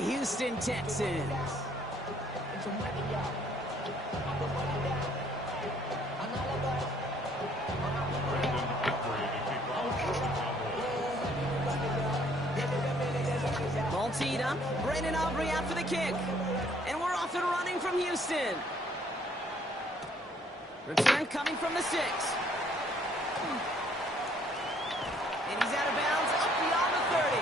Houston Texans. Ball teed up. Brandon Aubrey out for the kick. And we're off and running from Houston. Return coming from the 6. And he's out of bounds up beyond the 30.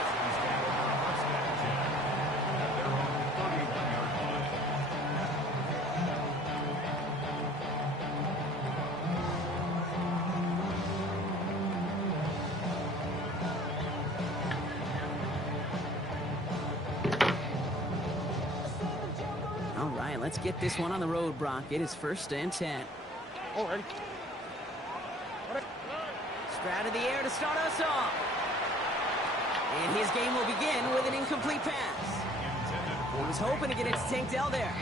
All right, let's get this one on the road, Brock. It is 1st and 10. All right. Stroud in the air to start us off. And his game will begin with an incomplete pass. He was hoping to get it to Tank Dell there.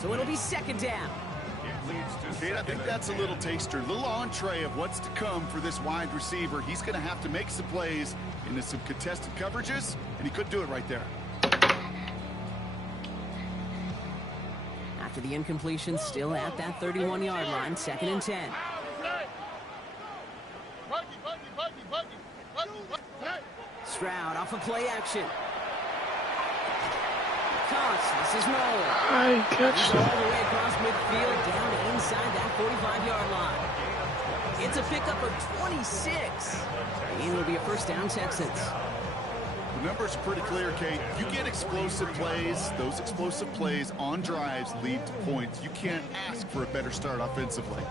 So it'll be 2nd down. Kate, I think that's a little taster, a little entree of what's to come for this wide receiver. He's going to have to make some plays into some contested coverages, and he could do it right there. After the incompletion, still at that 31-yard line, 2nd and 10. Stroud off of play action. This is Nolan. I catch He's all the way across midfield down to inside that 45-yard line. It's a pickup of 26. And it'll be a 1st down, Texans. The number's pretty clear, Kate. You get explosive plays. Those explosive plays on drives lead to points. You can't ask for a better start offensively.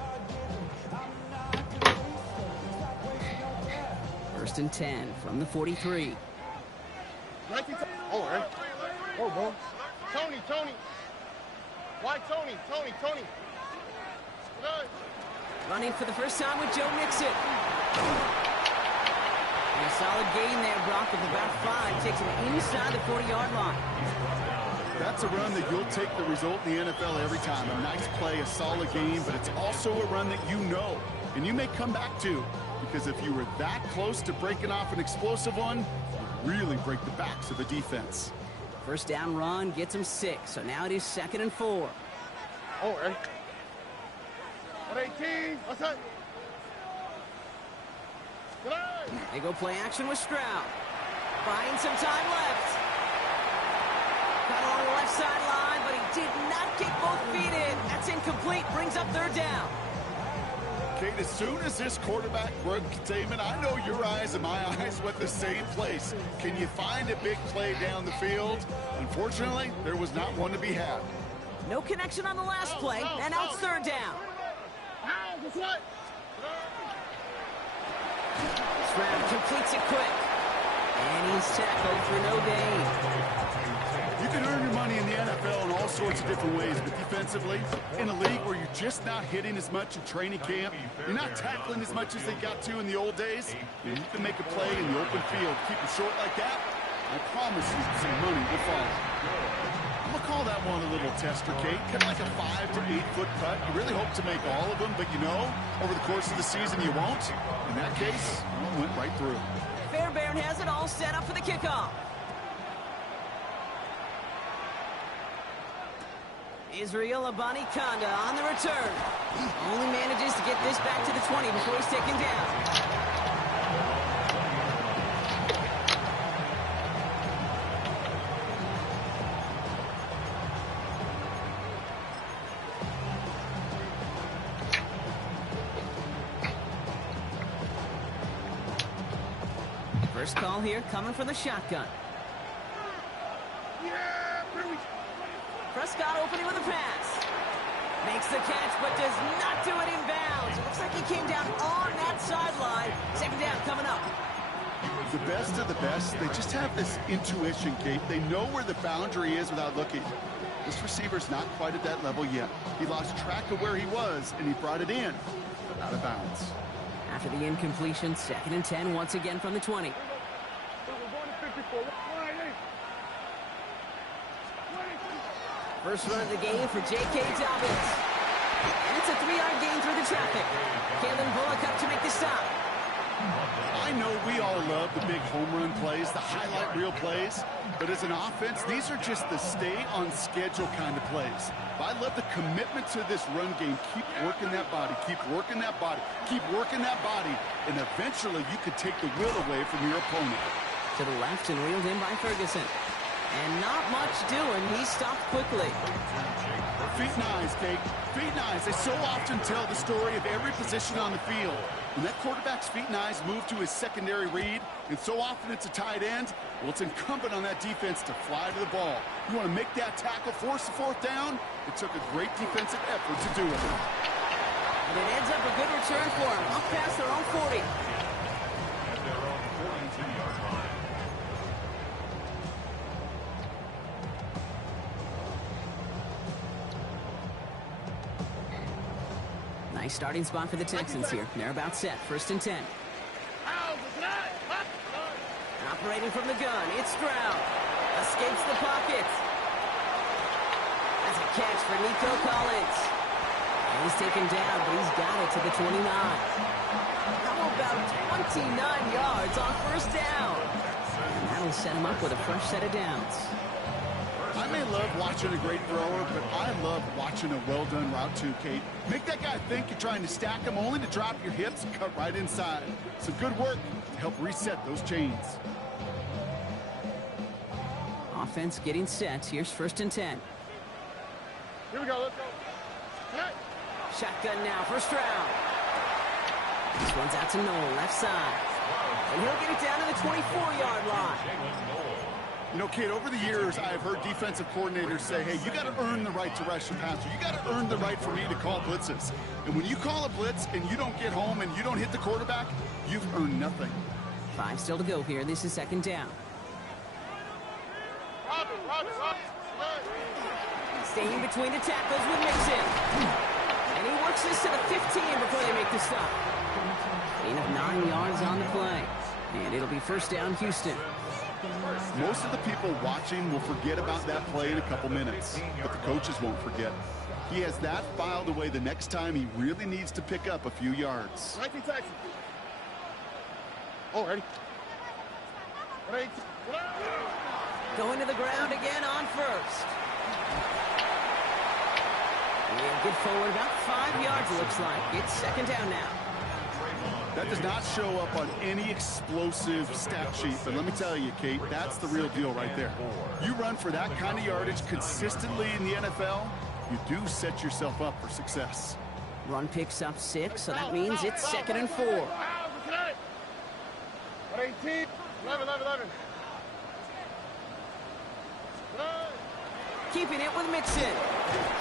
1st and 10 from the 43. All right. Oh, bro. Tony. Why Tony? Running for the first time with Joe Mixon. And a solid gain there, Brock, of about 5. Takes him inside the 40-yard line. That's a run that you'll take the result in the NFL every time. A nice play, a solid game, but it's also a run that you know, and you may come back to, because if you were that close to breaking off an explosive one, you really break the backs of the defense. 1st down run gets him 6, so now it is 2nd and 4. All right. 18. What's that? They go play action with Stroud. Buying some time left. Got along the left sideline, but he did not get both feet in. That's incomplete. Brings up 3rd down. Kate, as soon as this quarterback broke containment, I know your eyes and my eyes went the same place. Can you find a big play down the field? Unfortunately, there was not one to be had. No connection on the last play, and now it's 3rd down. Stroud completes it quick. And he's tackled for no gain. You can earn your money in the NFL in all sorts of different ways, but defensively, in a league where you're just not hitting as much in training camp, you're not tackling as much as they got to in the old days, and you can make a play in the open field, keep it short like that, I promise you some money will follow. I'm going to call that one a little tester, Kate. Kind of like a 5 to 8 foot putt. You really hope to make all of them, but you know, over the course of the season you won't. In that case, one went right through. Fairbairn has it all set up for the kickoff. Israel Abani-Kanda on the return. Only manages to get this back to the 20 before he's taken down. First call here coming from the shotgun. Prescott opening with a pass. Makes the catch, but does not do it in bounds. It looks like he came down on that sideline. 2nd down coming up. The best of the best, they just have this intuition, Kate. They know where the boundary is without looking. This receiver's not quite at that level yet. He lost track of where he was, and he brought it in. Out of bounds. After the incompletion, 2nd and 10 once again from the 20. First run of the game for J.K. Dobbins. And it's a 3-yard gain through the traffic. Kalen Bullock up to make the stop. I know we all love the big home run plays, the highlight reel plays, but as an offense, these are just the stay-on-schedule kind of plays. But I love the commitment to this run game. Keep working that body, keep working that body, keep working that body, and eventually you could take the will away from your opponent. To the left and reeled in by Ferguson. And not much doing. He stopped quickly. Feet and eyes, Kate. Feet and eyes. They so often tell the story of every position on the field. When that quarterback's feet and eyes move to his secondary read, and so often it's a tight end, well, it's incumbent on that defense to fly to the ball. You want to make that tackle, force the fourth down? It took a great defensive effort to do it. And it ends up a good return for him. Up past their own 40. Nice starting spot for the Texans here. They're about set. 1st and 10. Operating from the gun, it's Stroud. Escapes the pocket. That's a catch for Nico Collins. And he's taken down, but he's got it to the 29. How about 29 yards on 1st down? And that'll set him up with a fresh set of downs. I may love watching a great thrower, but I love watching a well-done route too, Kate. Make that guy think you're trying to stack him only to drop your hips and cut right inside. Some good work to help reset those chains. Offense getting set. Here's 1st and 10. Here we go, let's go. Hey. Shotgun now for Stroud. This one's out to Noel, left side. And he'll get it down to the 24-yard line. You know, Kate, over the years, I've heard defensive coordinators say, hey, you got to earn the right to rush your passer. You got to earn the right for me to call blitzes. And when you call a blitz and you don't get home and you don't hit the quarterback, you've earned nothing. 5 still to go here. This is 2nd down. Staying between the tackles with Mixon. And he works this to the 15 before they make the stop. Gain of 9 yards on the play. And it'll be 1st down, Houston. Most of the people watching will forget about that play in a couple minutes, but the coaches won't forget. He has that filed away the next time he really needs to pick up a few yards. 19 Texans. Oh, ready? Ready? Going to the ground again on 1st. And good forward, about 5 yards it looks like. It's 2nd down now. That does not show up on any explosive stat sheet, but let me tell you, Kate, that's the real deal right there. You run for that kind of yardage consistently in the NFL, you do set yourself up for success. Run picks up 6, so that means it's 2nd and 4. 18. 11. Keeping it with Mixon.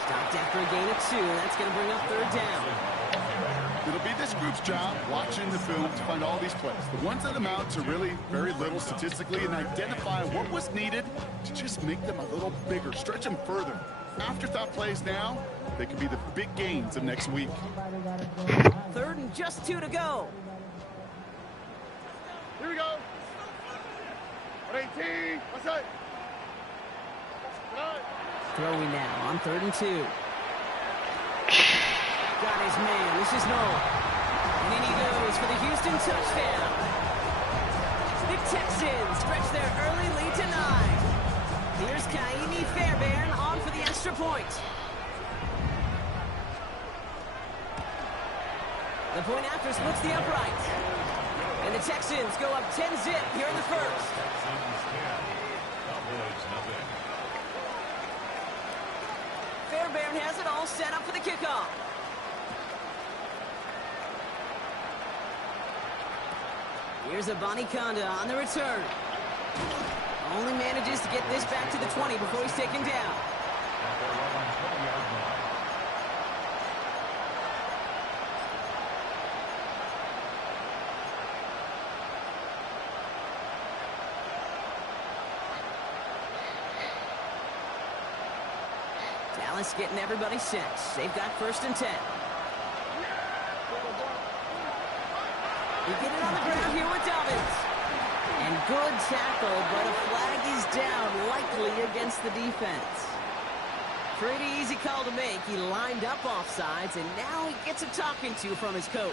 Stopped after a gain of 2. That's going to bring up 3rd down. It'll be this group's job watching the film to find all these plays, the ones that amount to really very little statistically, and identify what was needed to just make them a little bigger, stretch them further. Afterthought plays now, they could be the big gains of next week. 3rd and just 2 to go. Here we go. 18. What's that? Throwing now on 3rd and 2. Got his man. This is Noel. And in he goes for the Houston touchdown. The Texans stretch their early lead to 9. Here's Kaimi Fairbairn on for the extra point. The point after splits the upright. And the Texans go up 10-zip here in the 1st. Fairbairn has it all set up for the kickoff. Here's Abanikanda on the return. Only manages to get this back to the 20 before he's taken down. Dallas getting everybody set. They've got 1st and 10. You get it on the ground here with Dobbins. And good tackle, but a flag is down, likely against the defense. Pretty easy call to make. He lined up offsides, and now he gets a talking to from his coach.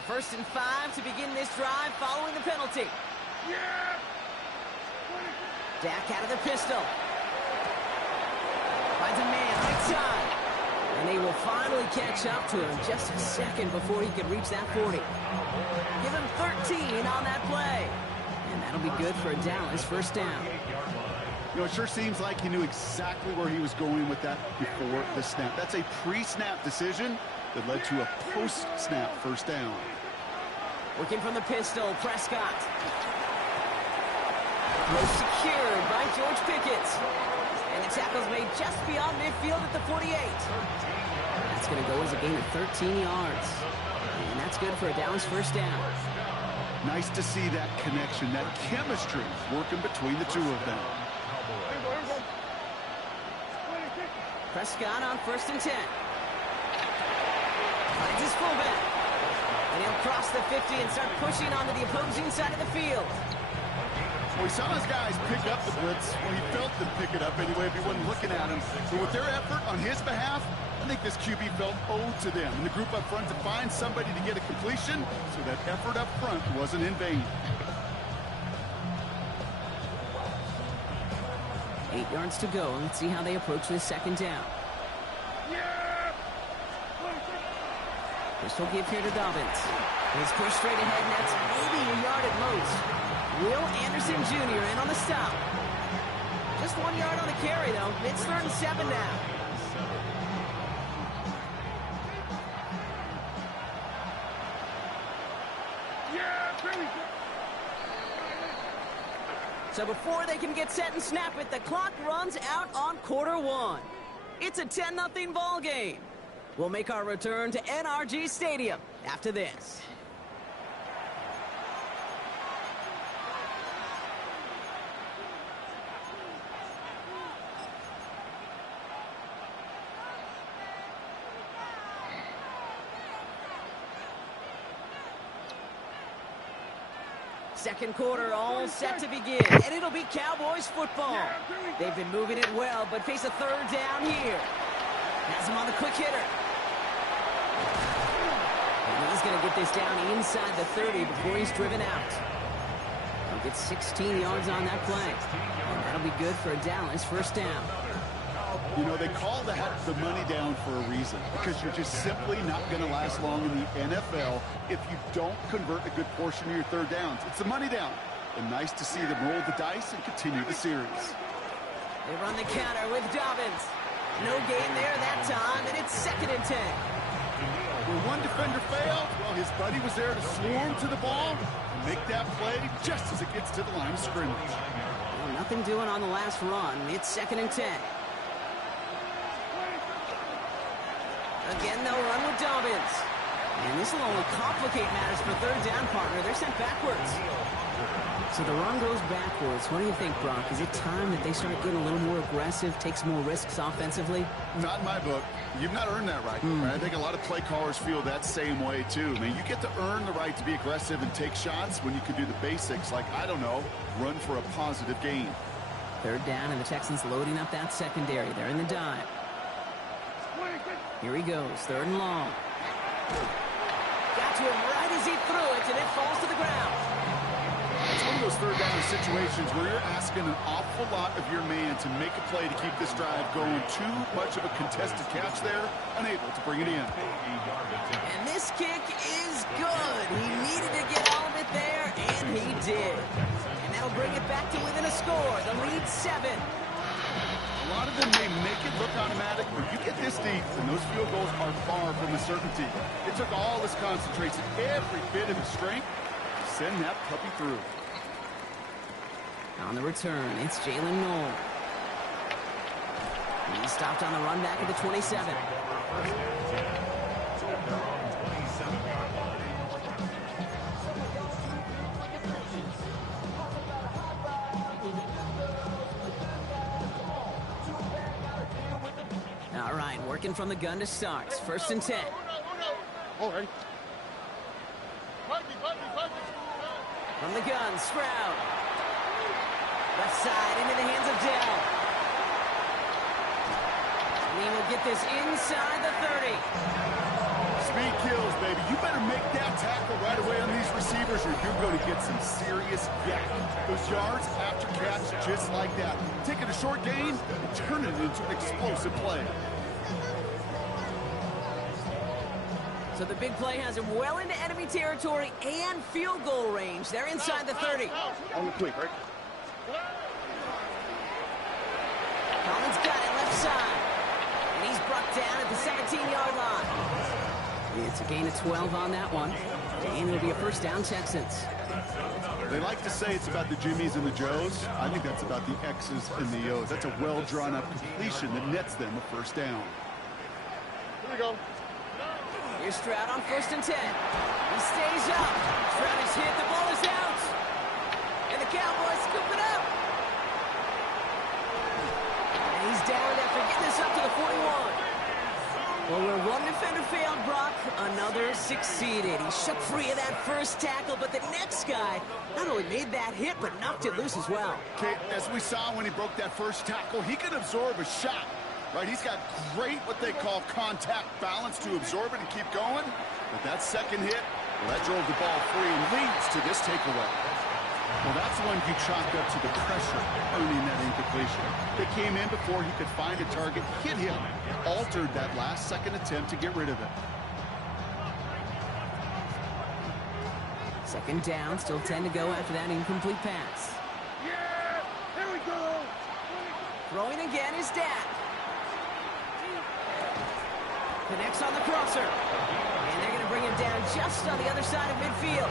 A 1st and 5 to begin this drive following the penalty. Yeah! Dak out of the pistol. Finds a man right side. And they will finally catch up to him just a second before he could reach that 40. Give him 13 on that play. And that'll be good for a Dallas 1st down. You know, it sure seems like he knew exactly where he was going with that before the snap. That's a pre-snap decision that led to a post-snap 1st down. Working from the pistol, Prescott. Throw secured by George Pickett. And the tackle's made just beyond midfield at the 48. That's going to go as a gain of 13 yards. And that's good for a Dallas 1st down. Nice to see that connection, that chemistry working between the two of them. Prescott on 1st and 10. Finds his fullback. And he'll cross the 50 and start pushing onto the opposing side of the field. Well, he saw his guys pick up the blitz. Well, he felt them pick it up anyway if he wasn't looking at him. But with their effort on his behalf, I think this QB felt owed to them. And the group up front to find somebody to get a completion, so that effort up front wasn't in vain. 8 yards to go. Let's see how they approach this 2nd down. Pistol give here to Dobbins. He's pushed straight ahead, and that's maybe a yard at most. Will Anderson Jr. in on the stop. Just 1 yard on the carry, though. It's 3rd and 7 now. So before they can get set and snap it, the clock runs out on quarter 1. It's a 10-0 ball game. We'll make our return to NRG Stadium after this. Second quarter all set to begin, and it'll be Cowboys football. They've been moving it well, but face a 3rd down here. Has him on the quick hitter. And he's going to get this down inside the 30 before he's driven out. He'll get 16 yards on that play. And that'll be good for a Dallas 1st down. You know, they call that the money down for a reason, because you're just simply not going to last long in the NFL if you don't convert a good portion of your 3rd downs. It's the money down. And nice to see them roll the dice and continue the series. They run the counter with Dobbins. No gain there that time, and it's 2nd and 10. When one defender failed, well, his buddy was there to swarm to the ball and make that play just as it gets to the line of scrimmage. Well, nothing doing on the last run. It's 2nd and 10. Again, they'll run with Dobbins. And this will only complicate matters for 3rd down, partner. They're sent backwards. So the run goes backwards. What do you think, Brock? Is it time that they start getting a little more aggressive, take some more risks offensively? Not in my book. You've not earned that right. I think a lot of play callers feel that same way, too. I mean, you get to earn the right to be aggressive and take shots when you can do the basics, like, I don't know, run for a positive gain. 3rd down, and the Texans loading up that secondary. They're in the dime. Here he goes, 3rd and long. Got to him right as he threw it, and it falls to the ground. It's one of those 3rd down situations where you're asking an awful lot of your man to make a play to keep this drive going. Too much of a contested catch there, unable to bring it in. And this kick is good. He needed to get all of it there, and he did. And that'll bring it back to within a score. The lead 7. A lot of them may make it look automatic, but you get this deep, and those field goals are far from a certainty. It took all his concentration, every bit of his strength, to send that puppy through. On the return, it's Jalen Noel. He stopped on the run back at the 27. All right, working from the gun to start. 1st and 10. All right. From the gun, Stroud. Left side into the hands of Dell. He will get this inside the 30. Speed kills, baby. You better make that tackle right away on these receivers or you're going to get some serious yak. Those yards after catch just like that. Taking a short gain and turning it into an explosive play. So the big play has him well into enemy territory and field goal range. They're inside the 30. On the quick, right? Collins got it left side. And he's brought down at the 17-yard line. It's a gain of 12 on that one. And it'll be a first down, Texans. They like to say it's about the Jimmies and the Joes. I think that's about the X's and the O's. That's a well-drawn-up completion that nets them a first down. Here we go. Here's Stroud on 1st and 10. He stays up. Stroud is hit. The ball is out. And the Cowboys scoop it up. And he's down after getting this up to the 41. Well, where one defender failed, Brock, another succeeded. He shook free of that first tackle, but the next guy not only made that hit, but knocked it loose as well. Okay, as we saw when he broke that first tackle, he can absorb a shot. Right, he's got great what they call contact balance to absorb it and keep going. But that second hit, well, that drove the ball free and leads to this takeaway. Well, that's one you chalked up to the pressure earning that incompletion. They came in before he could find a target, hit him, altered that last second attempt to get rid of it. Second down, still 10 to go after that incomplete pass. Yeah! Here we go! Throwing again is Dak. Connects on the crosser. And they're going to bring him down just on the other side of midfield.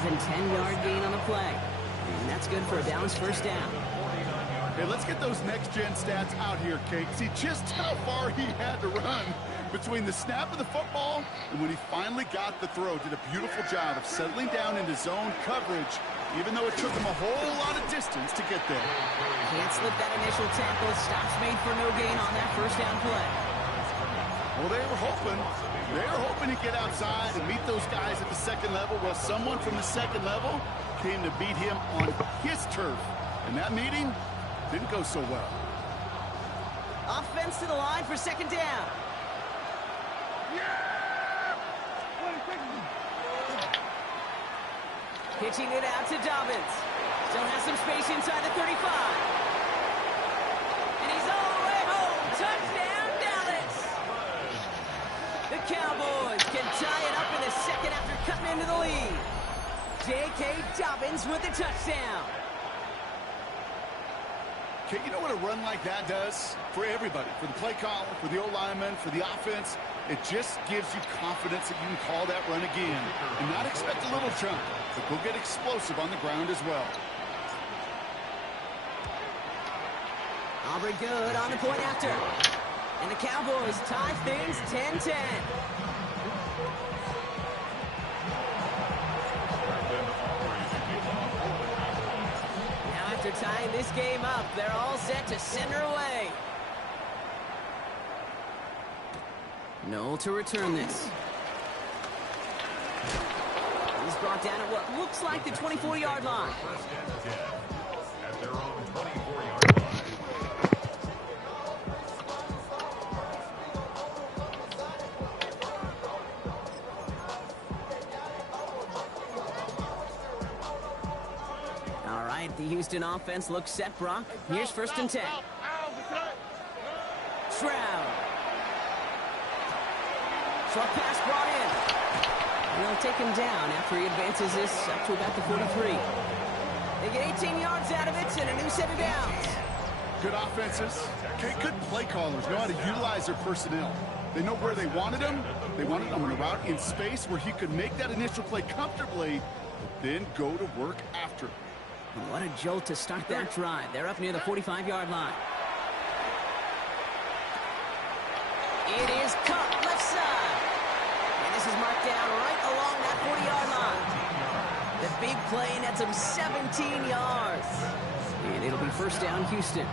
Even 10-yard gain on the play. And that's good for a balanced first down. Hey, let's get those next-gen stats out here, Kate. See just how far he had to run between the snap of the football and when he finally got the throw. Did a beautiful job of settling down into zone coverage, even though it took him a whole lot of distance to get there. Can't slip that initial tackle. Stops made for no gain on that first down play. Well, they were hoping to get outside and meet those guys at the second level. Well, someone from the second level came to beat him on his turf. And that meeting didn't go so well. Offense to the line for second down. Yeah! Pitching it out to Dobbins. Still has some space inside the 35. And he's all the way home. Touchdown, Dallas! The Cowboys can tie it up in the second after cutting into the lead. J.K. Dobbins with the touchdown. Okay, you know what a run like that does? For everybody, for the play caller, for the O-lineman, for the offense, it just gives you confidence that you can call that run again and not expect a little chunk, but go get explosive on the ground as well. Aubrey good on the point after. And the Cowboys tie things 10-10. Now after tying this game up, they're all set to send her away. Noel to return this. He's brought down at what looks like the 24-yard line. At their own 24-yard line. All right, the Houston offense looks set, Brock. Here's 1st and 10. Stroud. Short pass brought in. And they'll take him down after he advances this up to about the 43. They get 18 yards out of it and a new set of downs. Good offenses. Okay, good play callers know how to utilize their personnel. They know where they wanted him. They wanted him on a route in space where he could make that initial play comfortably, but then go to work after. And what a jolt to start that drive. They're up near the 45-yard line. It is cut left side. And this is marked down right along that 40-yard line. The big play nets him 17 yards. And it'll be first down, Houston.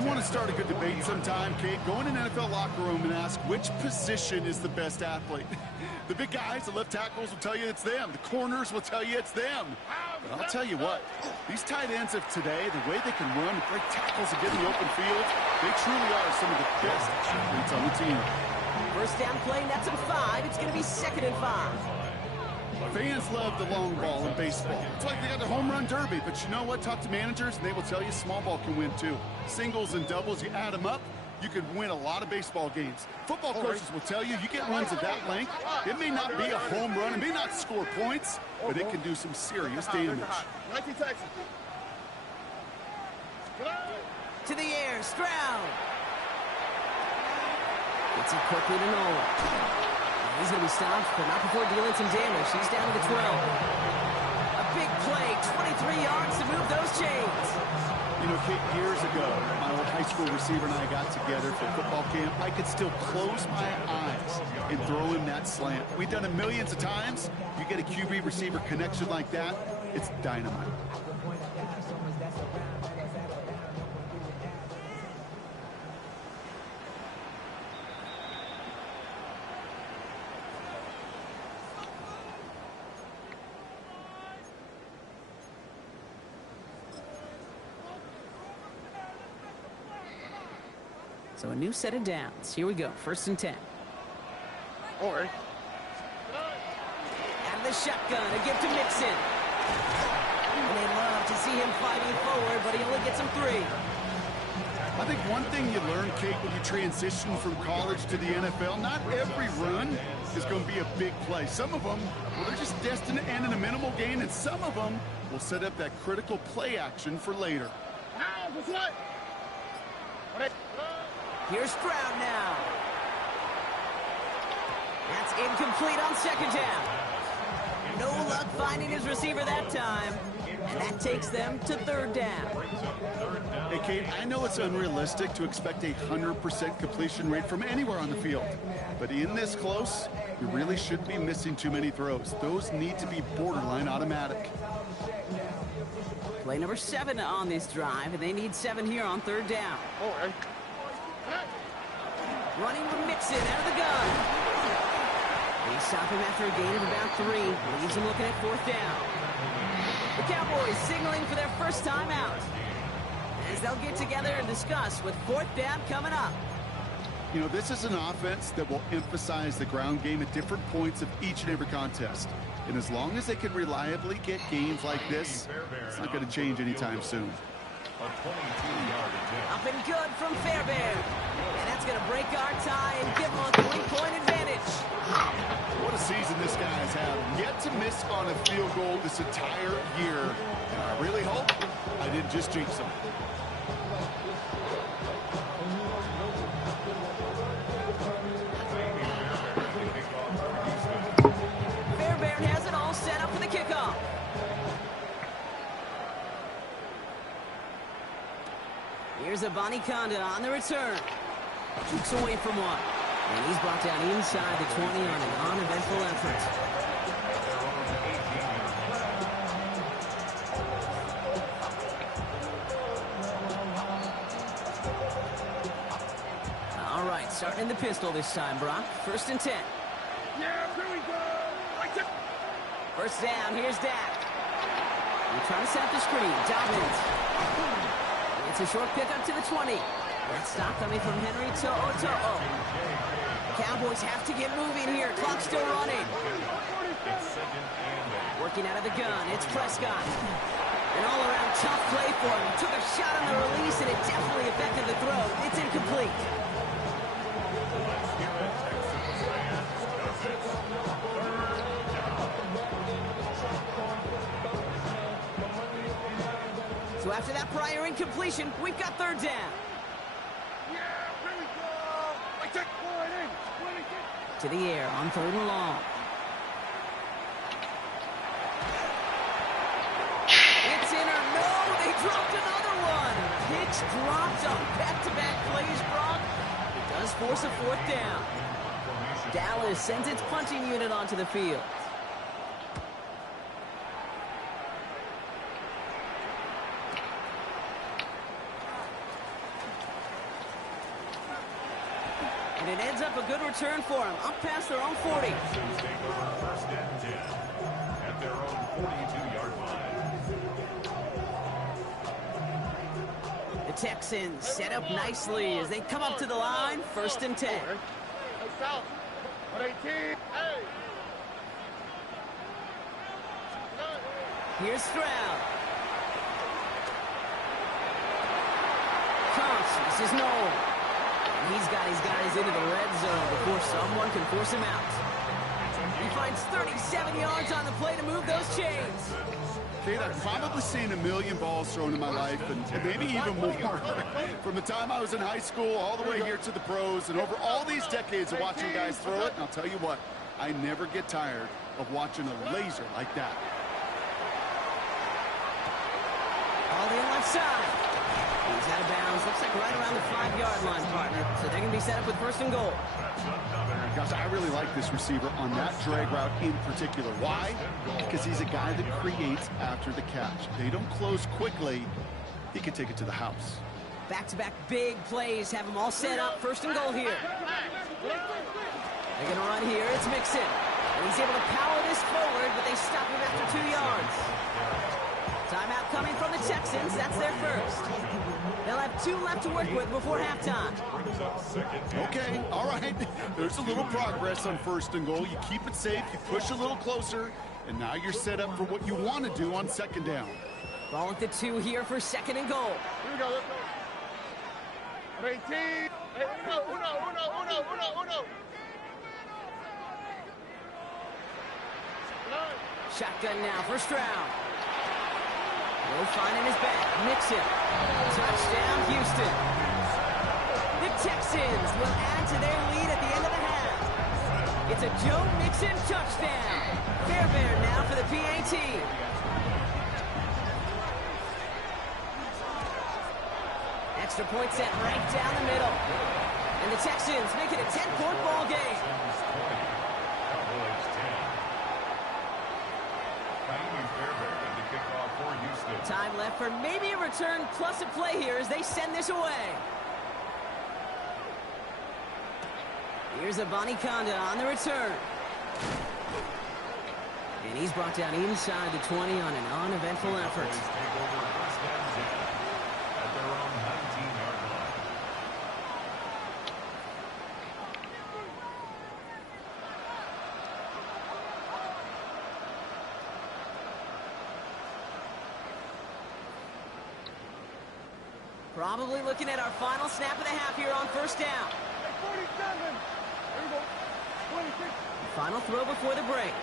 You want to start a good debate sometime, Kate? Go in an NFL locker room and ask which position is the best athlete. The big guys, the left tackles will tell you it's them. The corners will tell you it's them. But I'll tell you what, these tight ends of today, the way they can run, break tackles and get in the open field, they truly are some of the best athletes on the team. First down play, nets him 5. It's going to be 2nd and 5. Fans love the long ball in baseball. It's like they got the home run derby, but you know what? Talk to managers, and they will tell you small ball can win too. Singles and doubles, you add them up, you could win a lot of baseball games. Football coaches will tell you get runs of that length. It may not be a home run, it may not score points, but it can do some serious damage. To the air, Stroud. Gets it quickly to Nola. He's going to be stopped, but not before dealing some damage. He's down to the 12. A big play, 23 yards to move those chains. You know, Kate, years ago, my old high school receiver and I got together for football camp. I could still close my eyes and throw him that slant. We've done it millions of times. You get a QB receiver connection like that, it's dynamite. So a new set of downs. Here we go. 1st and 10. All right. Out of the shotgun. A gift to Mixon. And they love to see him fighting forward, but he only gets him 3. I think one thing you learn, Kate, when you transition from college to the NFL, not every run is going to be a big play. Some of them, well, they're just destined to end in a minimal gain, and some of them will set up that critical play action for later. Here's Stroud now. That's incomplete on 2nd down. No luck finding his receiver that time. And that takes them to 3rd down. Hey, Kate, I know it's unrealistic to expect a 100% completion rate from anywhere on the field. But in this close, you really shouldn't be missing too many throws. Those need to be borderline automatic. Play number 7 on this drive, and they need 7 here on 3rd down. All right. Running with Mixon out of the gun. They stop him after a gain of about 3. Leaves him looking at 4th down. The Cowboys signaling for their first time out, as they'll get together and discuss with 4th down coming up. You know, this is an offense that will emphasize the ground game at different points of each and every contest. And as long as they can reliably get gains like this, it's not going to change anytime soon. Up and good from Fairbairn. And that's going to break our tie and give them a 3-point advantage. What a season this guy has had. Yet to miss on a field goal this entire year. And I really hope I didn't just jinx him. Fairbairn has it all set up for the kickoff. Here's Abanikanda on the return. Kicks away from one. And he's brought down inside the 20 on an uneventful effort. All right, starting in the pistol this time, Brock. 1st and 10. Yeah, here we go. First down, here's Dak. We're trying to set up the screen. Dobbins. It's a short pickup to the 20. That stop coming from Henry To'o. Cowboys have to get moving here. Clock's still running. Working out of the gun, it's Prescott. An all-around tough play for him. Took a shot on the release, and it definitely affected the throw. It's incomplete. So after that prior incompletion, we've got 3rd down. To the air on 3rd and long. It's in or no, they dropped another one. Pitch dropped on back-to-back plays, Brock. It does force a 4th down. Dallas sends its punching unit onto the field. And it ends up a good return for them, up past their own 40. 1st and 10 at their own 42-yard line. The Texans set up nicely as they come up to the line. 1st and 10. Nice out. 118. Hey. Here's Stroud. Comes, this is Noel. He's got his guys into the red zone before someone can force him out. He finds 37 yards on the play to move those chains. Kate, I've probably seen a million balls thrown in my life, and maybe even more. From the time I was in high school all the way here to the pros, and over all these decades of watching guys throw it, and I'll tell you what, I never get tired of watching a laser like that. All in left side. He's out of bounds. Looks like right around the 5-yard line, partner. So they're going to be set up with 1st and goal. Gosh, I really like this receiver on that drag route in particular. Why? Because he's a guy that creates after the catch. They don't close quickly. He can take it to the house. Back-to-back big plays have them all set up. 1st and goal here. They're going to run here. It's Mixon. And he's able to power this forward, but they stop him after 2 yards. Timeout coming from the Texans. That's their first. They'll have 2 left to work with before halftime. Okay, all right. There's a little progress on 1st and goal. You keep it safe, you push a little closer, and now you're set up for what you want to do on 2nd down. Ball at the 2 here for 2nd and goal. Here we go, let's go. 118. Hey, uno. Shotgun now for Stroud. No find in his back. Mixon. Touchdown, Houston. The Texans will add to their lead at the end of the half. It's a Joe Mixon touchdown. Fairbairn now for the PAT. Extra point set right down the middle. And the Texans make it a 10-point ball game. Time left for maybe a return plus a play here as they send this away. Here's Abanikanda on the return. And he's brought down inside the 20 on an uneventful effort. Probably looking at our final snap of the half here on 1st down. 47. Here we go. 26. Final throw before the break.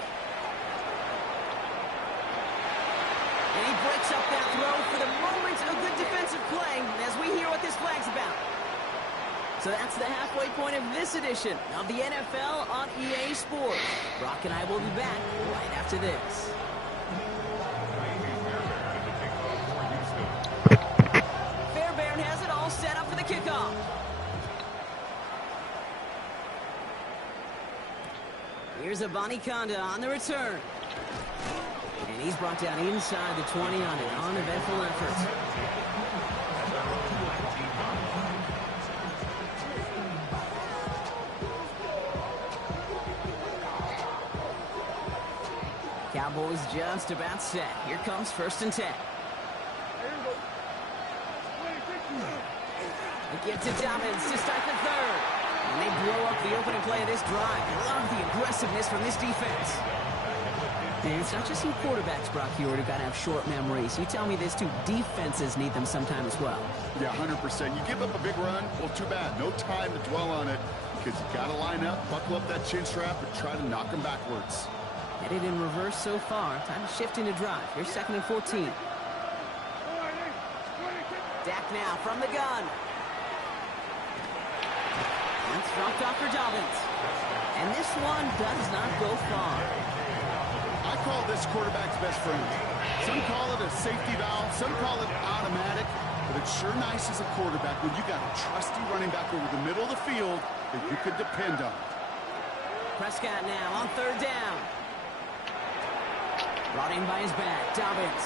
And he breaks up that throw for the moment. A good defensive play as we hear what this flag's about. So that's the halfway point of this edition of the NFL on EA Sports. Brock and I will be back right after this. Set up for the kickoff. Here's Abanikanda on the return. And he's brought down inside the 20 on an uneventful effort. Cowboys just about set. Here comes 1st and 10. They give to Dobbins to start the 3rd. And they blow up the opening play of this drive. I love the aggressiveness from this defense. And it's not just you quarterbacks, Brock Huard, who got to have short memories. You tell me this too, defenses need them sometime as well. Yeah, 100%. You give up a big run, well, too bad. No time to dwell on it because you got to line up, buckle up that chin strap, and try to knock them backwards. Headed in reverse so far. Time to shift into drive. Here's 2nd and 14. Dak now from the gun. That's dropped off for Dobbins. And this one does not go far. I call this quarterback's best friend. Some call it a safety valve, some call it automatic, but it's sure nice as a quarterback when you got a trusty running back over the middle of the field that you could depend on. Prescott now on 3rd down. Brought in by his back, Dobbins.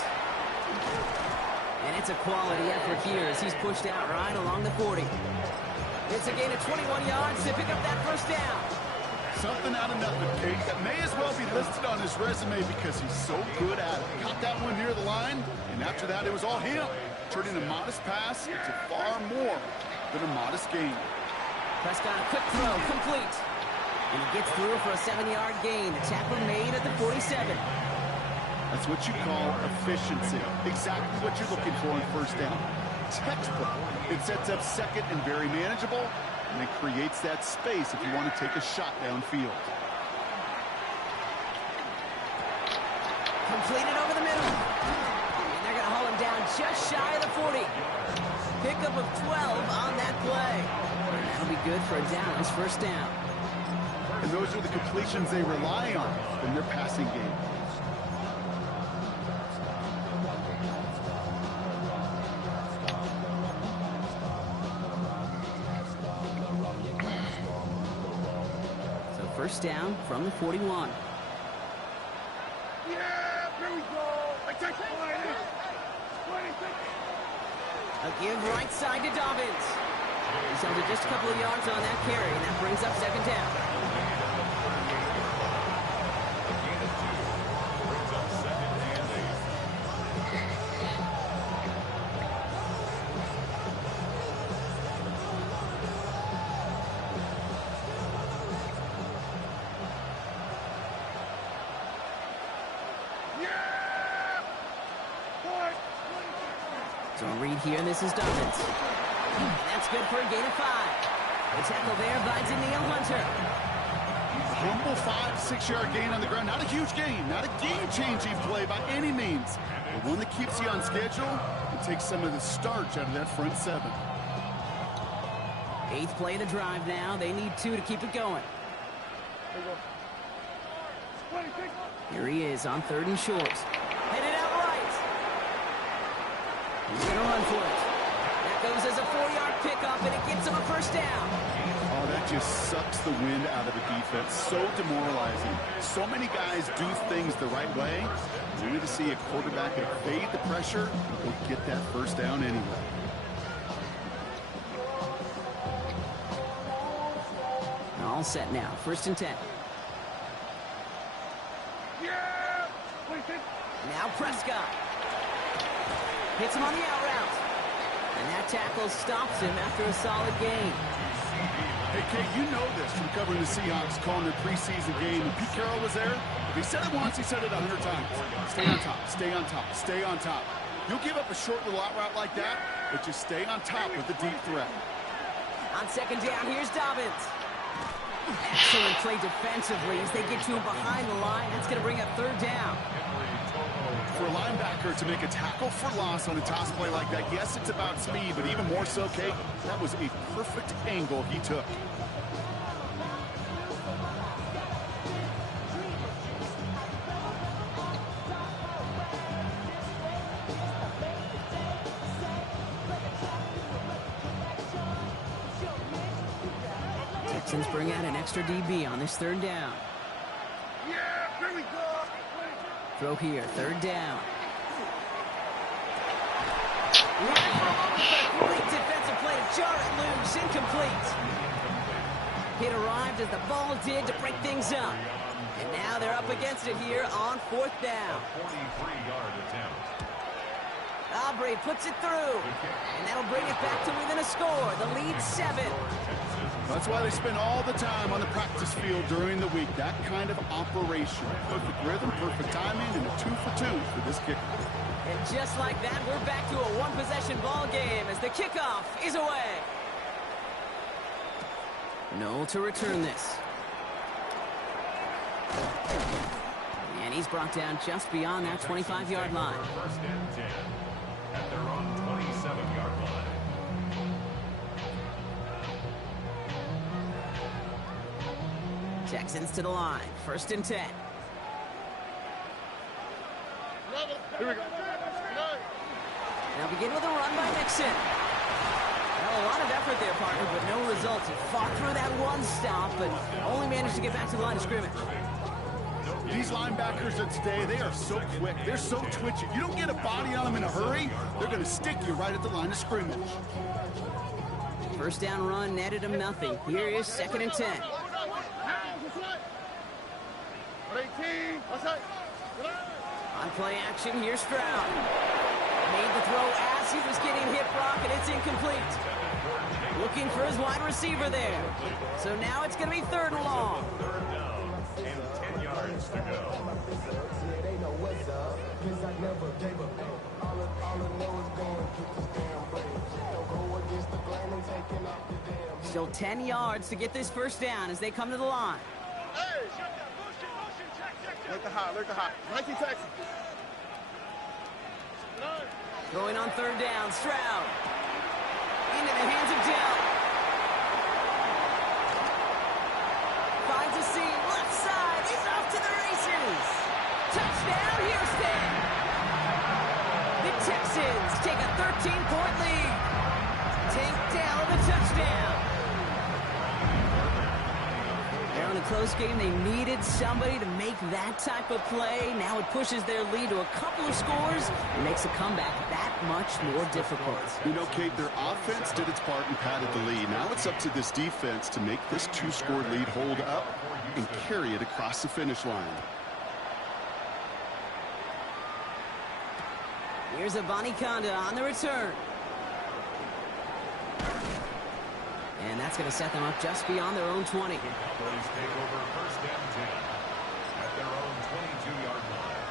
And it's a quality effort here as he's pushed out right along the 40. It's a gain of 21 yards to pick up that 1st down. Something out of nothing, Kate. That may as well be listed on his resume because he's so good at it. Caught that one near the line, and after that, it was all him. Turning a modest pass into far more than a modest gain. Prescott, a quick throw, complete. And he gets through for a 7-yard gain. The tackle made at the 47. That's what you call efficiency. Exactly what you're looking for on first down. Textbook. It sets up second and very manageable, and it creates that space if you want to take a shot downfield. Completed over the middle. And they're going to haul him down just shy of the 40. Pickup of 12 on that play. And that'll be good for a down. It's first down. And those are the completions they rely on in their passing game. So first down from the 41. Yeah, here we go. I take it. A give right side to Dobbins. He's held it just a couple of yards on that carry, and that brings up second down. So a read here, and this is Dobbins. That's good for a gain of 5. The tackle there by Danielle Hunter. A humble 5-6-yard gain on the ground. Not a huge gain, not a game-changing play by any means, but one that keeps you on schedule and takes some of the starch out of that front 7. 8th play of the drive now. They need 2 to keep it going. Here he is on 3rd and short. Headed out right. He's going to run for it. That goes as a 4-yard pickup, and it gets him a first down. Oh, that just sucks the wind out of the defense. So demoralizing. So many guys do things the right way. We need to see a quarterback evade the pressure and go get that first down anyway. All set now. 1st and 10. Now Prescott. Hits him on the out route. And that tackle stops him after a solid gain. Hey, Kate, you know this from covering the Seahawks, calling their preseason game. When Pete Carroll was there, if he said it once, he said it 100 times. Stay on top, stay on top, stay on top. You'll give up a short little out route like that, but just stay on top with the deep threat. On second down, here's Dobbins. Excellent play defensively as they get to him behind the line. That's going to bring up 3rd down. For a linebacker to make a tackle for loss on a toss play like that, yes, it's about speed, but even more so, Kate, that was a perfect angle he took. Texans bring out an extra DB on this 3rd down. Yeah, here we go. Throw here, 3rd down. Great defensive play to jar it loose, incomplete. It arrived as the ball did to break things up. And now they're up against it here on 4th down. 43-yard attempt. Aubrey puts it through. And that'll bring it back to within a score. The lead 7. That's why they spend all the time on the practice field during the week. That kind of operation. Perfect rhythm, perfect timing, and a 2-for-2 for this kicker. And just like that, we're back to a one-possession ball game as the kickoff is away. Noel to return this. And he's brought down just beyond that 25-yard line. 1st and 10 at their own 27-yard line. Texans to the line. 1st and 10. Here we go. Now begin with a run by Mixon. Well, a lot of effort there, partner, but no results. He fought through that one stop, but only managed to get back to the line of scrimmage. These linebackers of today, they are so quick. They're so twitchy. You don't get a body on them in a hurry, they're going to stick you right at the line of scrimmage. First down run netted him nothing. Here is 2nd and 10. On play action, here's Stroud. Made the throw as he was getting hit, Brock, and it's incomplete. Looking for his wide receiver there. So now it's going to be 3rd and long. 3rd down and 10 yards to go. Still 10 yards to get this 1st down as they come to the line. Hey, Alert the hot. 19 Texas. Throwing on 3rd down, Stroud. Into the hands of Dell. Finds a seam, left side. He's off to the races. Touchdown, Houston. The Texans take a 13-point lead. Tank Dell the touchdown. Now in a close game, they needed somebody to make that type of play. Now it pushes their lead to a couple of scores and makes a comeback that much more difficult. You know, Kate, their offense did its part and padded the lead. Now it's up to this defense to make this 2-score lead hold up and carry it across the finish line. Here's Abanikanda on the return. And that's going to set them up just beyond their own 20. Cowboys take over 1st and 10 at their own 22-yard line.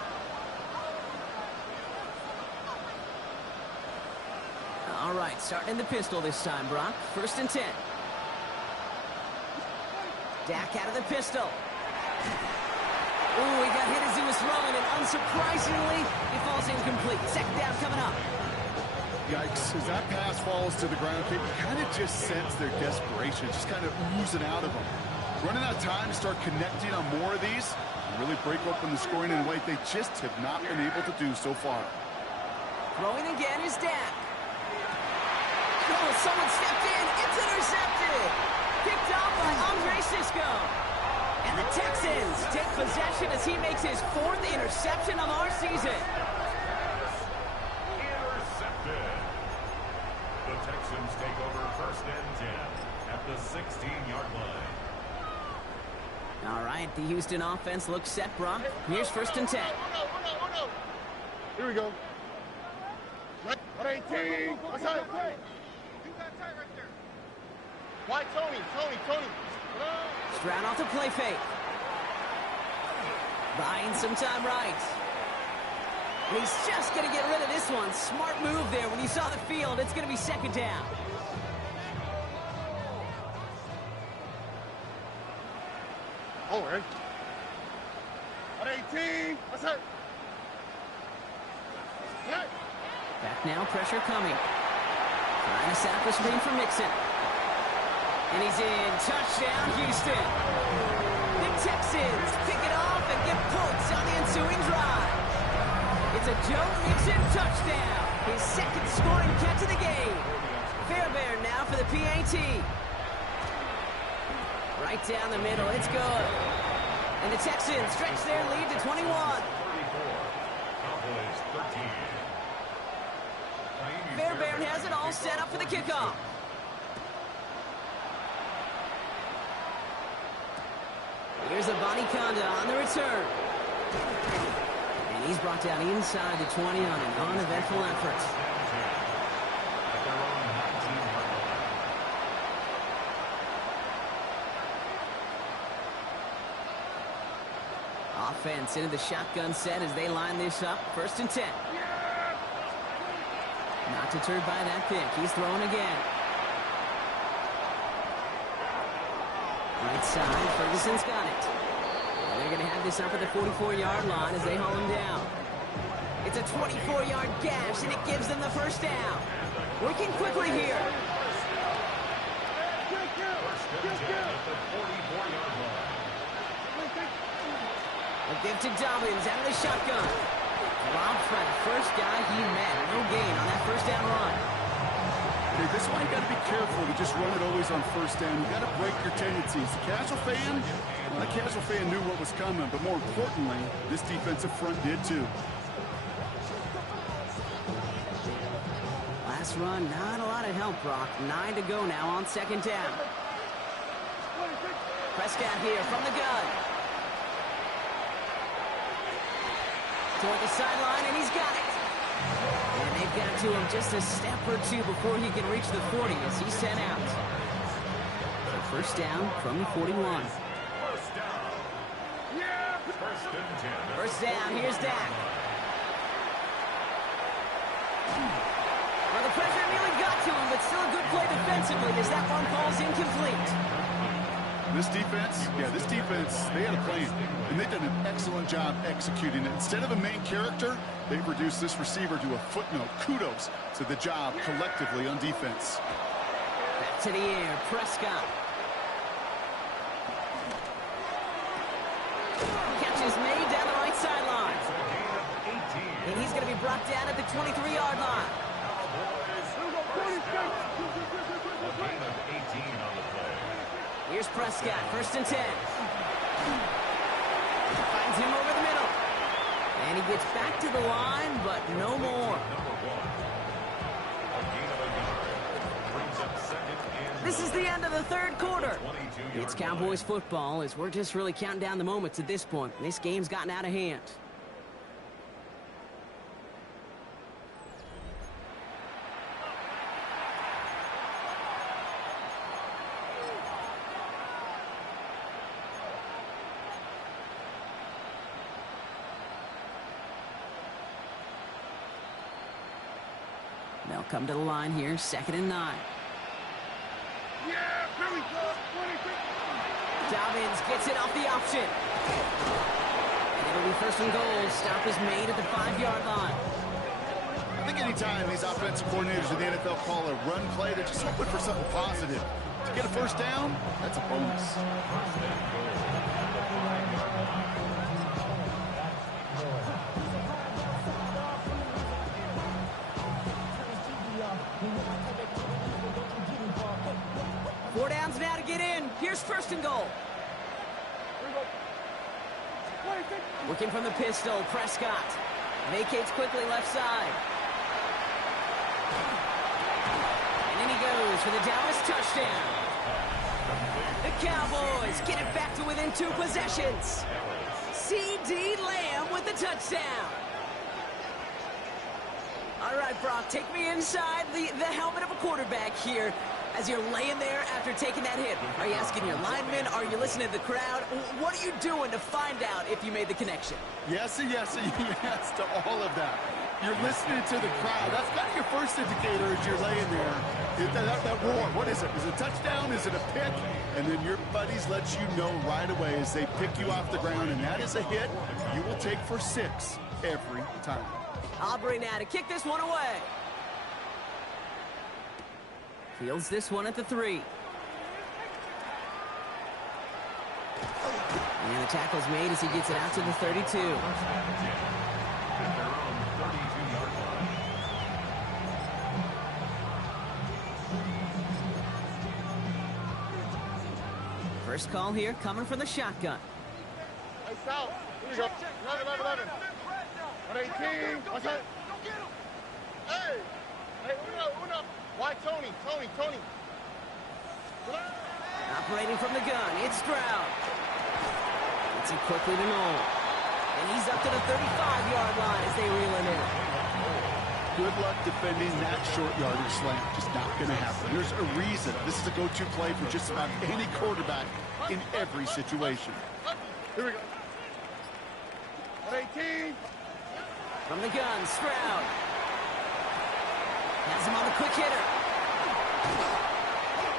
All right, starting in the pistol this time, Brock. 1st and 10. Dak out of the pistol. Ooh, he got hit as he was throwing, and unsurprisingly, he falls incomplete. 2nd down coming up. Yikes, as that pass falls to the ground, Kate, you kind of just sense their desperation, just kind of oozing out of them. Running out of time to start connecting on more of these and really break open the scoring in a way they just have not been able to do so far. Throwing again is Dak. Oh, someone stepped in. It's intercepted. Picked off by Andre Sisco. And the Texans take possession as he makes his 4th interception of our season. Intercepted. The Texans take over 1st and 10 at the 16-yard line. All right, the Houston offense looks set, Brock. Here's 1st and 10. Here we go. 118. What's up? Why Tony? Stroud off the play fake. Buying some time right. And he's just going to get rid of this one. Smart move there. When you saw the field, it's going to be 2nd down. Oh, right. 118. What's up? Back now, pressure coming. Trying to set up a screen for Mixon. And he's in. Touchdown, Houston. The Texans pick it off and get points on the ensuing drive. It's a Joe Mixon touchdown. His 2nd scoring catch of the game. Fairbairn now for the PAT. Right down the middle. It's good. And the Texans stretch their lead to 21. 34. Cowboys 13. Fairbairn has it all set up for the kickoff. Here's Abanikanda on the return. And he's brought down inside the 20 on an uneventful effort. At their own 19-yard line. Offense into the shotgun set as they line this up. 1st and 10. Not deterred by that pick. He's throwing again. Right side, Ferguson's got it. And they're going to have this up at the 44-yard line as they haul him down. It's a 24-yard gash, and it gives them the 1st down. Working quickly here. 1st and 10 at the 44-yard line. A give to Dobbins out of the shotgun. Robbed by the first guy he met. No gain on that 1st down run. Okay, this is why you got to be careful to just run it always on 1st down. You got to break your tendencies. The casual fan, well, the casual fan knew what was coming, but more importantly, this defensive front did too. Last run, not a lot of help, Brock. 9 to go now on 2nd down. Prescott here from the gun. Toward the sideline, and he's got it. And they've got to him just a step or two before he can reach the 40 as he's sent out. So first down from the 41. First down. Yeah. First and 10. First down, here's Dak. Well, the pressure nearly got to him, but still a good play defensively as that one falls incomplete. This defense, they had a plan, and they've done an excellent job executing it. Instead of a main character, they've reduced this receiver to a footnote. Kudos to the job collectively on defense. Back to the air, Prescott. Catch is made down the right sideline. And he's going to be brought down at the 23-yard line. Gain of 18 on the play. Here's Prescott, first and 10. Finds him over the middle. And he gets back to the line, but no more. Number 1. A gain of a yard. Brings up second and This is the end of the third quarter. 22-yard It's Cowboys football as we're just really counting down the moments at this point. This game's gotten out of hand. They'll come to the line here, second and 9. Yeah, Billy, 26. Dobbins gets it off the option. And it'll be first and goal. Stop is made at the 5-yard line. I think anytime these offensive coordinators in the NFL call a run play, they're just hoping for something positive. To get a first down, that's a bonus. Four downs now to get in. Here's first and goal. Working from the pistol, Prescott. Vacates quickly left side. And in he goes for the Dallas touchdown. The Cowboys get it back to within 2 possessions. C.D. Lamb with the touchdown. All right, Brock, take me inside the helmet of a quarterback here. As you're laying there after taking that hit, are you asking your linemen? Are you listening to the crowd? What are you doing to find out if you made the connection? Yes and yes and yes to all of that. You're listening to the crowd. That's kind of your first indicator as you're laying there. That roar, what is it? Is it a touchdown? Is it a pick? And then your buddies let you know right away as they pick you off the ground, and that is a hit you will take for 6 every time. Aubrey now to kick this one away. Fields this one at the 3. And the tackle's made as he gets it out to the 32. First call here coming from the shotgun. Hey, South. Here we go. 11. 118. What's that? Hey. Hey, Uno. Why Tony? Operating from the gun, it's Stroud. Gets it quickly to Noel. And he's up to the 35-yard line as they reel it in. Good luck defending that short yardage slant. Just not going to happen. There's a reason. This is a go-to play for just about any quarterback in every situation. Here we go. 118. From the gun, Stroud. Has him on the quick hitter.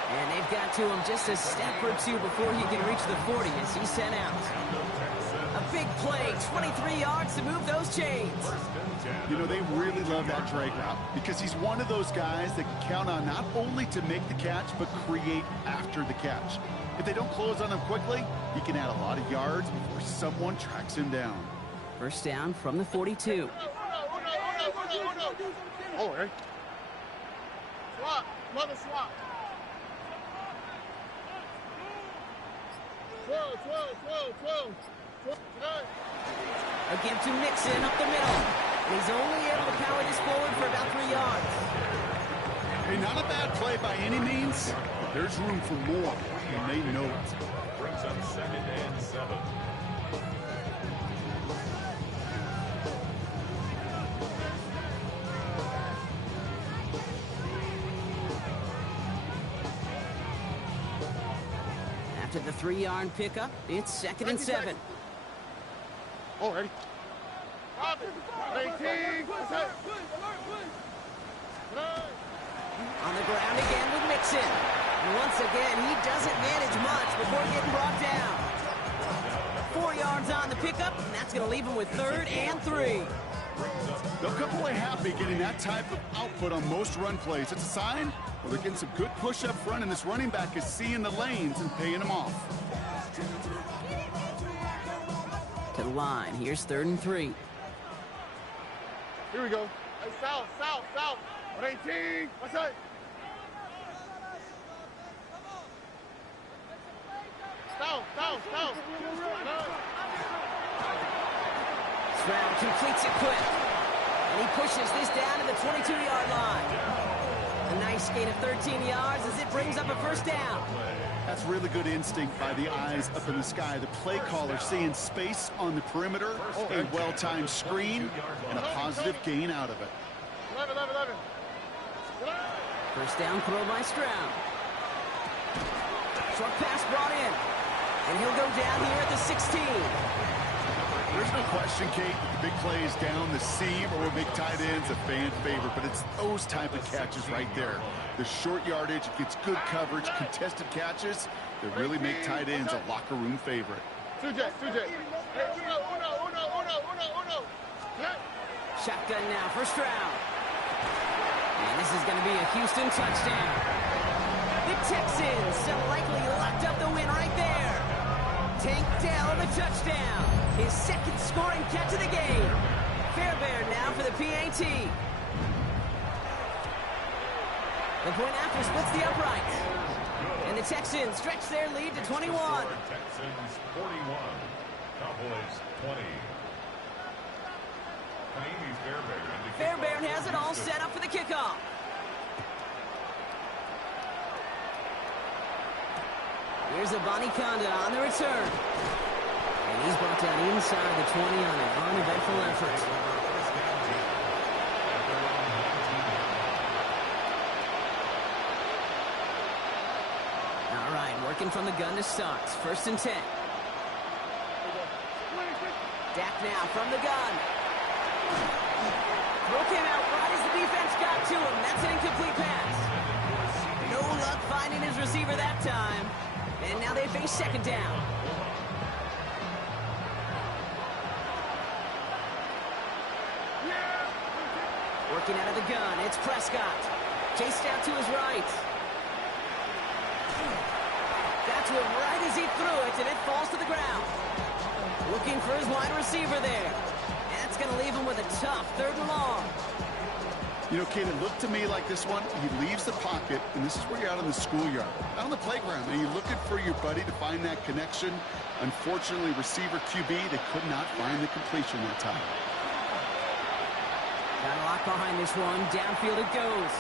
And they've got to him just a step or two before he can reach the 40 as he's sent out. A big play, 23 yards to move those chains. You know, they really love that drag route because he's one of those guys that can count on not only to make the catch, but create after the catch. If they don't close on him quickly, he can add a lot of yards before someone tracks him down. First down from the 42. Oh, hey. Swap. Mother swap. 12. A give to Mixon up the middle. And he's only able to power this forward for about 3 yards. Hey, not a bad play by any means, but there's room for more, and they know it. Brings up second and 7. After the 3-yard pickup, it's 2nd and 7. Oh, ready? 18. On the ground again with Mixon. And once again, he doesn't manage much before getting brought down. 4 yards on the pickup, and that's going to leave him with 3rd and 3. They'll come away happy getting that type of output on most run plays. It's a sign, well, they're getting some good push up front, and this running back is seeing the lanes and paying them off. To the line, here's 3rd and 3. Here we go. Hey, south. 118. What's that? South. Stroud completes it quick. And he pushes this down to the 22-yard line. A nice gain of 13 yards as it brings up a 1st down. That's really good instinct by the eyes up in the sky. The play caller seeing space on the perimeter, a well-timed screen, and a positive gain out of it. 11. 1st down throw by Stroud. Short pass brought in. And he'll go down here at the 16. There's no question, Kate, that the big plays down the seam or big tight ends a fan favorite, but it's those type of catches right there. The short yardage, it gets good coverage, contested catches that really make tight ends a locker room favorite. 2 J. Hey, uno. Shotgun now for Stroud. And this is going to be a Houston touchdown. The Texans so likely locked up the win right there. Tank Dell the touchdown. His 2nd scoring catch of the game. Fairbairn now for the PAT. The point after splits the uprights. And the Texans stretch their lead to 21. Texans 41, Cowboys 20. Fairbairn has it all set up for the kickoff. Here's Abanikanda on the return. And he's brought down inside the 20 on an uneventful effort. All right, working from the gun to start. 1st and 10. Dak now from the gun. Throw came out right as the defense got to him. That's an incomplete pass. No luck finding his receiver that time. And now they face 2nd down. Working out of the gun, it's Prescott. Chased out to his right. Got to him right as he threw it, and it falls to the ground. Looking for his wide receiver there. That's going to leave him with a tough 3rd and long. You know, Kate, it looked to me like this one, he leaves the pocket, and this is where you're out in the schoolyard, out on the playground, and you're looking for your buddy to find that connection. Unfortunately, receiver QB, they could not find the completion that time. Got a lock behind this one. Downfield it goes.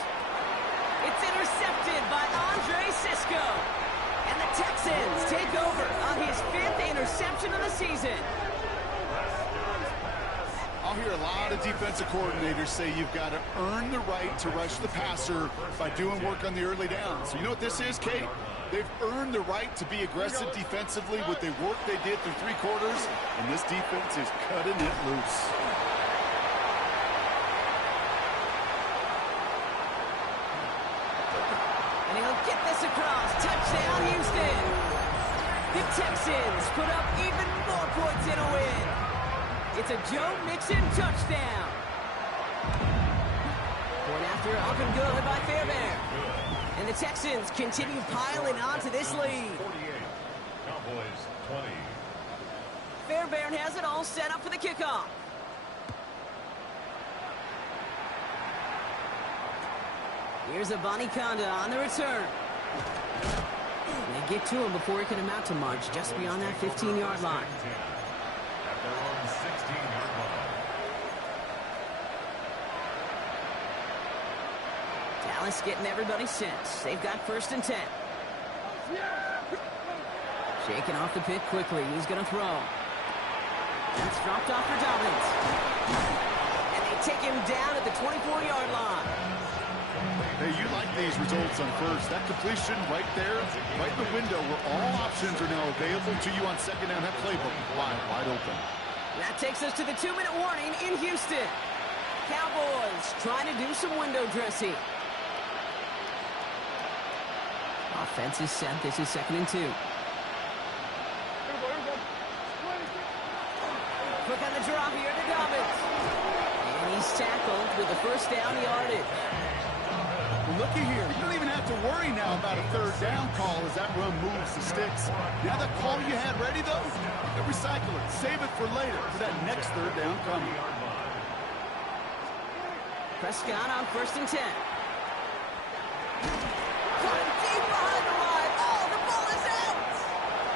It's intercepted by Andre Cisco. And the Texans take over on his 5th interception of the season. I'll hear a lot of defensive coordinators say you've got to earn the right to rush the passer by doing work on the early downs. So you know what this is, Kate? They've earned the right to be aggressive defensively with the work they did through 3 quarters, and this defense is cutting it loose. And he'll get this across. Touchdown, Houston. The Texans put up even more points in a win. It's a Joe Mixon touchdown. Point after up and good by Fairbairn. And the Texans continue piling onto this lead. 48, Cowboys 20. Fairbairn has it all set up for the kickoff. Here's Abanikanda on the return. They get to him before he can amount to much, just beyond that 15-yard line. At their own 16-yard line. Dallas getting everybody set. They've got 1st and 10. Shaking off the pick quickly. He's going to throw. That's dropped off for Dobbins. And they take him down at the 24-yard line. Hey, you like these results on first. That completion right there, right in the window where all options are now available to you on second down. That playbook wide open. That takes us to the 2-minute warning in Houston. Cowboys trying to do some window dressing. Offense is set. This is 2nd and 2. Quick on the draw here to Dobbins. And he's tackled with the first down yardage. Looky here. You don't even have to worry now about a third down call as that run moves the sticks. Now that call you had ready, though, recycle it. Save it for later for that next third down coming. Prescott on 1st and 10. Caught him deep behind the line. Oh, the ball is out.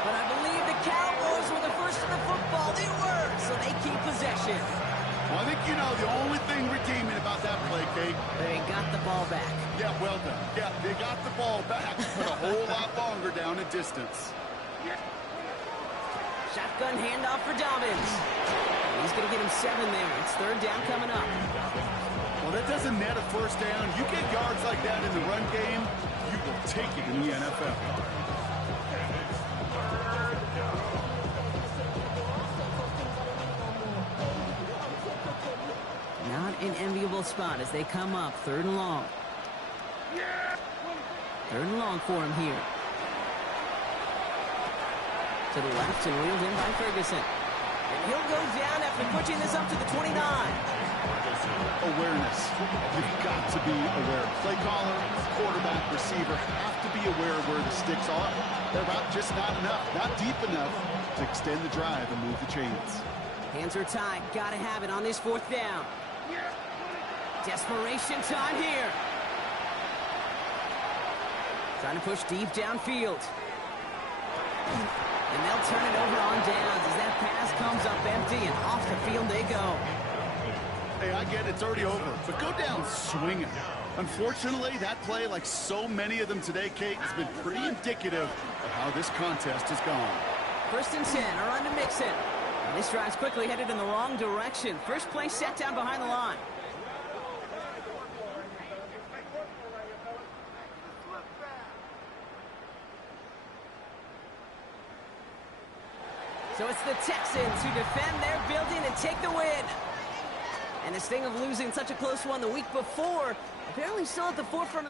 But I believe the Cowboys were the first to the football. They were, so they keep possession. Well, I think you know the only thing redeeming about that play, Kate. They got the ball back. Yeah, well done. Yeah, they got the ball back, but a whole lot longer down in distance. Shotgun handoff for Dobbins. He's going to get him 7 there. It's 3rd down coming up. Well, that doesn't net a first down. You get yards like that in the run game, you will take it in the NFL. Not an enviable spot as they come up 3rd and long. 3rd and long for him here. To the left and wheeled in by Ferguson. And he'll go down after pushing this up to the 29. Awareness. You've got to be aware. Play caller, quarterback, receiver have to be aware of where the sticks are. They're about just not enough, not deep enough to extend the drive and move the chains. Hands are tied. Got to have it on this 4th down. Desperation time here. Trying to push deep downfield. And they'll turn it over on downs as that pass comes up empty and off the field they go. Hey, I get it, it's already over, but go down swinging. Unfortunately, that play, like so many of them today, Kate, has been pretty indicative of how this contest has gone. 1st and 10 are on to Mixon. And this drive's quickly headed in the wrong direction. First play set down behind the line. So it's the Texans who defend their building and take the win. And this thing of losing such a close one the week before, apparently still at the forefront of